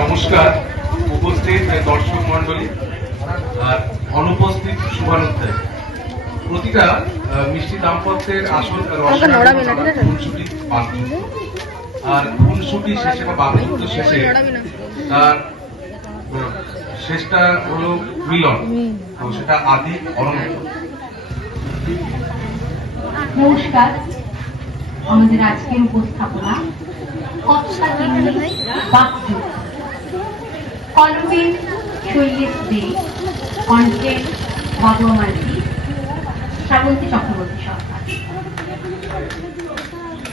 নমস্কার উপস্থিত দর্শক মন্ডলী আর অনুপস্থিত শুভানুধ্যায়ী। প্রতিটা মিষ্টি দাম্পত্যের আসল খুনসুটি আর খুনসুটি শেষে বা বাকযুদ্ধ শেষে তার শেষটা হলো মিলন, সেটা আদি অনন্ত। নমস্কার, আমাদের আজকের উপস্থাপনা কলমে শৈলেশ দে, কণ্ঠে বাবুয়া মাঝি, শ্রাবন্তী চক্রবর্তী সরকার।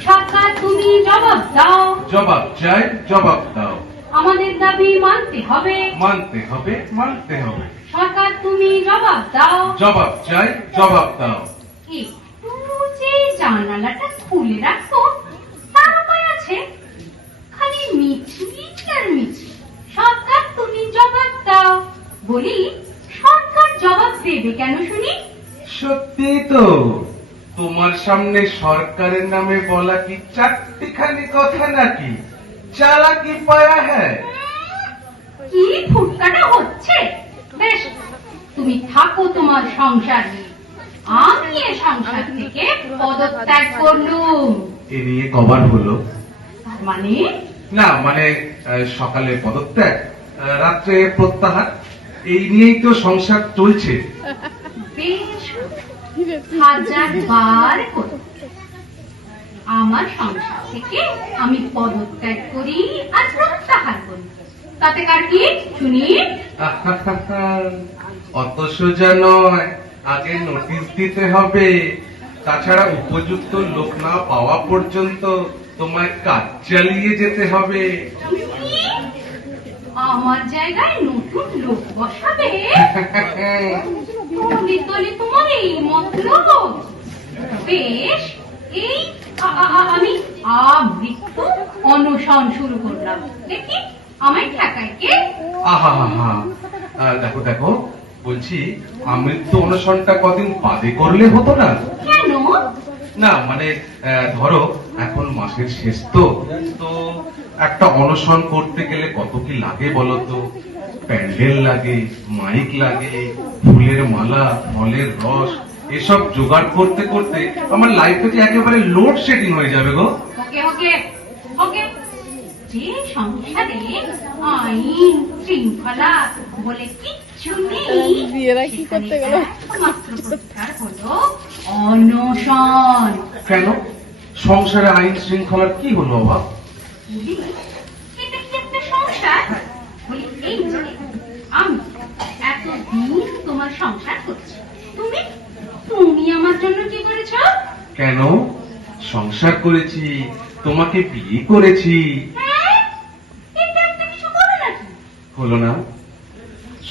সরকার তুমি জবাব দাও, জবাব চাই, জবাব দাও। আমাদের দাবি মানতে হবে, মানতে হবে, মানতে হবে। সরকার তুমি জবাব দাও, জবাব চাই, জবাব দাও। একটু যে জানালাটা খুলে রাখো তার উপায় আছে? খালি মিছিল আর মিছিল। সরকার তুমি জবাব দাও। বলি, সরকার জবাব দেবে কেন শুনি? সত্যি তো, তোমার সামনে সরকারের নামে বলা কি চারটিখানি কথা নাকি? চালাকি পায়া হ্যাঁ। কি ফুটকাটা হচ্ছে? বেশ, তুমি থাকো তোমার সংসার নিয়ে, আমি এ সংসার থেকে পদত্যাগ করলুম। এ নিয়ে কবার হলো? মানে না, মানে সকালে পদত্যাগ, রাত্রে প্রত্যাহার, এই নিয়েই তো সংসার চলছে। বেশ, হাজার বার করি। আমার সংসার থেকে আমি পদত্যাগ করি আর প্রত্যাহার করি, তাতে কার কি শুনি? অত সোজা নয়, আগে নোটিশ দিতে হবে। তাছাড়া উপযুক্ত লোক না পাওয়া পর্যন্ত তোমায় কাজ চালিয়ে যেতে হবে। আমার জায়গায় নতুন লোক বসাবে? তোমার এই মতলব? বেশ, এই আমি আমৃত্যু অনশন শুরু করলাম। দেখি আমায় ঠেকায় কে? আহা, দেখো দেখো, বলছি আমৃত্যু অনশনটা কদিন বাদে করলে হতো না? কেন? না মানে ধরো এখন মাসের শেষ তো একটা অনশন করতে গেলে কত কি লাগে বলতো? প্যান্ডেল লাগে, মাইক লাগে, ফুলের মালা, ফলের রস, এসব জোগাড় করতে করতে আমার লাইফটা একেবারে লোড শেডিং হয়ে যাবে গো। ওকে ওকে ওকে, যে সংসারে আইন শৃঙ্খলা বলে কিচ্ছু নেই, কি করতে গেল মাত্র হলো অনশন। কেন সংসারে আইন শৃঙ্খলার কি হলো অভাব? এটা কি একটা সংসার? বলি, এই যে আমি এতদিন তোমার সংসার করছি, তুমি তুমি আমার জন্য কি করেছ? কেন সংসার করেছি, তোমাকে বিয়ে করেছি। এটা একটা কিছু করো নাকি? হলো না?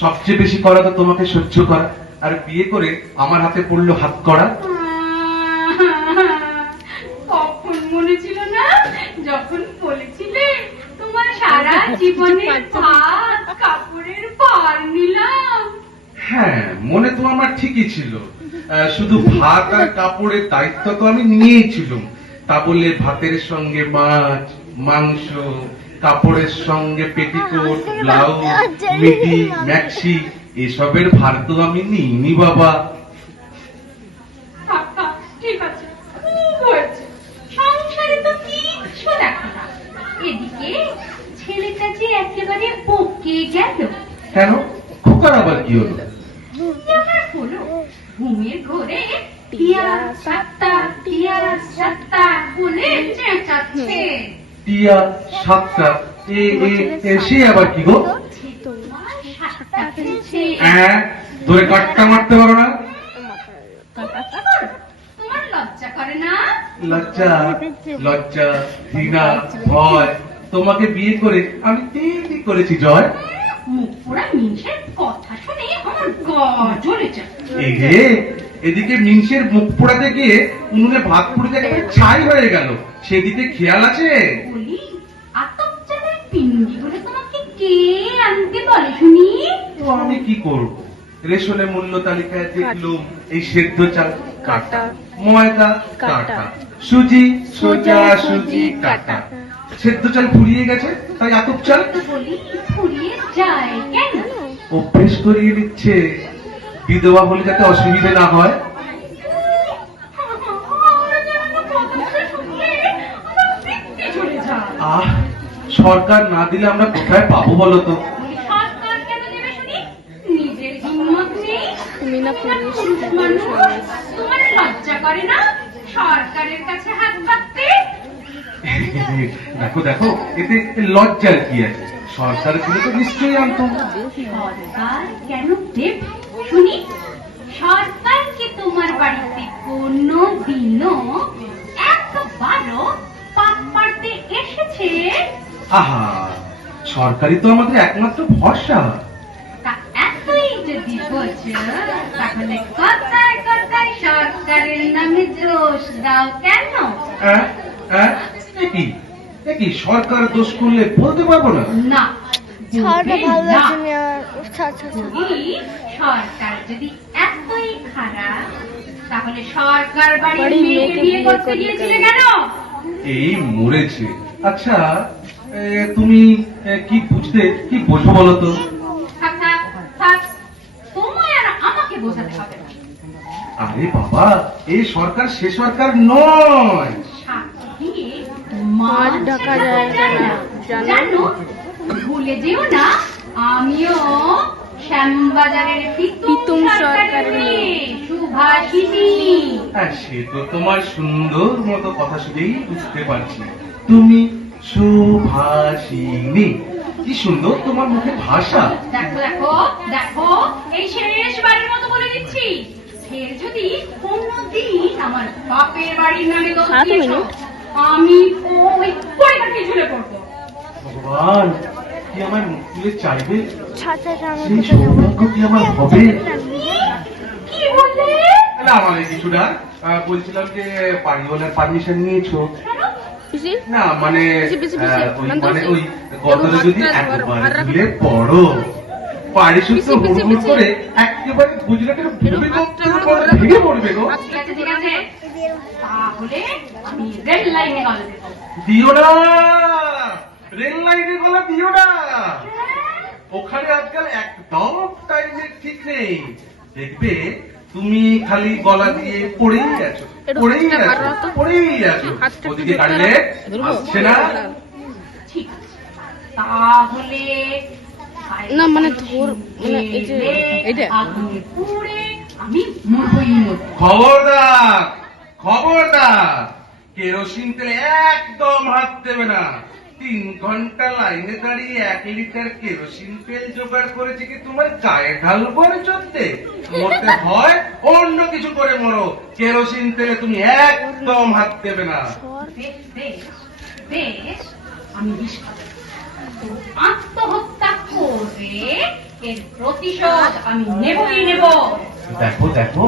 সবচেয়ে বেশি করা তো তোমাকে সহ্য করা, আর বিয়ে করে আমার হাতে পড়লো হাত করা। কখন মনে ছিল না যখন বলেছিলে তোমার সারা জীবনের ভাত কাপড়ের ভার নিলাম? হ্যাঁ, মনে তো আমার ঠিকই ছিল, শুধু ভাত আর কাপড়ের দায়িত্ব তো আমি নিয়েছিলাম। তা বলে ভাতের সঙ্গে মাছ, মাংস, কাপড়ের সঙ্গে পেটিকোট, ব্লাউজ, মিডি, ম্যাক্সি, এসবের ভার তো আমি নিইনি বাবা। ঠিক আছে, খুব হয়েছে। সংসারে তো কিচ্ছু দেখো না। এদিকে ছেলেটা যে একেবারে পকে গেল। কেন? খোকার আবার কি হলো? হলো ঘুমের ঘরে টিয়া সাতটা বলে চেঁচাচ্ছে। টিয়া সাতটা? সে আবার কি গো? ধরে কাটটা মারতে পারো না? তোমার লজ্জা করে না? লজ্জা, লজ্জা, ঘৃণা, ভয়, তোমাকে বিয়ে করে আমি তিনটি করেছি জয়। মুখ পোড়া মিনসের কথা শুনে আমার গা জ্বলে যায়। এই রে, এদিকে মিনসের মুখ পোড়াতে গিয়ে উনুনে ভাত পুড়ে একেবারে ছাই হয়ে গেল, সেদিকে খেয়াল আছে? বলি, আতপ চালের পিন্ডি গুলো তোমাকে কে আনতে বলে শুনি? তো আমি কি করব? রেশনের মূল্য তালিকায় দেখলুম এই সেদ্ধ চাল কাটা, ময়দা কাটা, সুজি সোজা সুজি কাটা, সেদ্ধ চাল ফুরিয়ে গেছে তাই আতপ চাল তো বলি ফুরিয়ে যায় কেন? অভ্যেস করিয়ে দিচ্ছে, বিধবা হলে যাতে অসুবিধে না হয়। আমার যেন কথাটা শুনলে আমার পিত্তে চলে যায়। আহ, সরকার না দিলে আমরা কোথায় পাবো বলো তো? বলি সরকার কেন দেবে শুনি? নিজের হিম্মত নেই? তুমি না পুলিশ পুরুষ মানুষ, তোমার লজ্জা করে না সরকারের কাছে হাত পাততে? দেখো দেখো, এতে লজ্জার কি আছে? সরকার দিলে তো নিশ্চয়ই আনতো। সরকার কেন দেবে শুনি? সরকার কি তোমার বাড়িতে কোনো দিনও একবারও পাত পাড়তে এসেছে? আহা, সরকারি তো আমাদের একমাত্র ভরসা। তা এতই যদি বোঝো তাহলে কথায় কথায় সরকারের নামে দোষ দাও কেন? এ কি সরকার দোষ করলে বলতে পারবো না? না, ছাড়টা বলবে ভালো না। লাগছে না আর। ছাড় ছাড় ছাড়। বলি, সরকার যদি এতই খারাপ তাহলে সরকার বাড়ির মেয়েকে বিয়ে করতে গিয়েছিলে কেন? এই মরেছে। আচ্ছা, তুমি কি বুঝতে, কি বোঝো বলো তো? থাক থাক থাক, তোমায় আর আমাকে বোঝাতে হবে না। আরে বাবা, এই সরকার সে সরকার নয়। সাথে মাছ ঢাকা যায় না, জানো? জানো, ভুলে যেও না আমিও শ্যামবাজারের পিতুম সরকারের মেয়ে। সুভাষিনী। হ্যাঁ, সে তো তোমার সুন্দর মতো কথা শুনেই বুঝতে পারছি। তুমি সুভাষিনী, কি সুন্দর তোমার মুখের ভাষা। দেখো দেখো দেখো, এই শেষবারের মতো বলে দিচ্ছি, ফের যদি কোনদিন আমার বাপের বাড়ির নামে দোষ 7 দিয়েছো, মিনিট। আমি ওই পরিবারকে ঝুলে পড়বো। ভগবান, কি আমার মুখ তুলে চাইবে? ছাড় ছাড় ছাড়, আমার সেই কোথায় যাবো? সৌভাগ্য কি আমার হবে? কি বললে? না মানে কিছুটা, বলছিলাম যে বাড়িওয়ালার পারমিশন নিয়েছো? কেন? পিসি? না মানে পিসি, পিসি, পিসি, ওই নাম তো মানে পিসি। ওই গতরে যদি একটু একবার হাত রাখো। তুলে পড়ো, পারিশুদ্ধ পিসি, পিসি, হুড়মুড় পিসি। করে একেবারে গুজরাটের ভূমিকম্প হাতটা ধরো, ভেঙে পড়বে গো। ঠিক আছে ঠিক আছে, তাহলে আমি রেল লাইনে গলা দেবো। দিও না, রেল লাইনের গলা দিও না। ওখানে আজকাল একদম টাইমের ঠিক নেই। দেখবে তুমি খালি গলা দিয়ে পড়েই গেছো, একটু পড়েই হাতটা গেছো, বাড়াও তো। পড়েই গেছো। হাতটা একটু ওদিকে ধরতে গাড়িলে ধরবো? আসছে না। ঠিক আছে, তাহলে না, মানে মানে এই যে এইটা। আগুনে পুড়ে আমি মরবই মরবো। খবরদার, খবরদার, কেরোসিন তেলে একদম হাত দেবে না। 3 ঘন্টা লাইনে দাঁড়িয়ে 1 লিটার কেরোসিন তেল জোগাড় করেছে কি তোমার গায়ে ঢালবো আর চলতে? মরতে হয় অন্য কিছু করে মরো, কেরোসিন তেলে তুমি একদম হাত দেবে না। বেশ বেশ বেশ, আমি বিষ খাবো। তো আত্মহত্যা করে এর প্রতিশোধ আমি নেবই নেব। দেখো দেখো,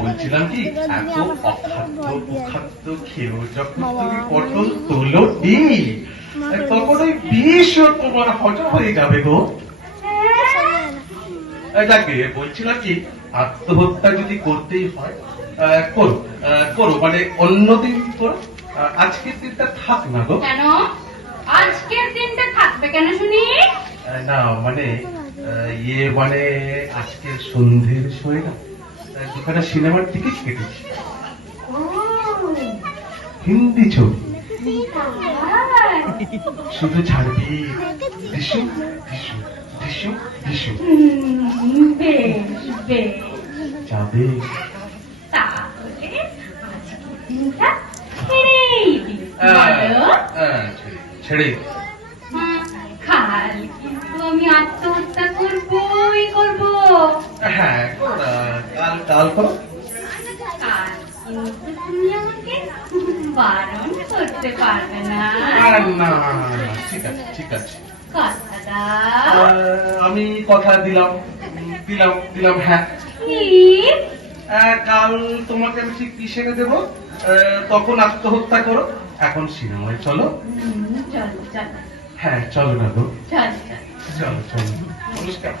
বলছিলাম কি, এত অখাদ্য কুখাদ্য খেয়েও যখন তুমি পটল তোলো তখন ওই বিষও তোমার হজম হয়ে যাবে গো। যাকে বলছিলাম কি, আত্মহত্যা যদি করতেই হয় করো, করো, মানে অন্যদিন করো, আজকের দিনটা থাক না গো। কেন আজকের দিনটা থাকবে কেন শুনি? না মানে ইয়ে মানে আজকের সন্ধ্যের সময় না দুখানা সিনেমার টিকিট কেটেছি, ও, হিন্দি ছবি। তাই? শুধু ছাড়বি দিশু দিশু দিশু দিশু। বেশ বেশ, যাবে? তাহলে আজকের দিনটা ছেড়েই দিই, বলো? ছেড়ে কাল কিন্তু আমি আত্মহত্যা করবোই করবো। হ্যাঁ করো না, কাল কাল করো। কাল কিন্তু তুমি আমাকে বারণ করতে পারবে না। না ঠিক আছে ঠিক আছে, কথা দাও। আমি কথা দিলাম দিলাম দিলাম। হ্যাঁ, কি? কাল তোমাকে আমি ঠিক কিসে দেবো, তখন আত্মহত্যা করো। এখন সিনেমায় চলো। চলো চলো হ্যাঁ চলো না গো, চলো চলো। চলো চলো। নমস্কার।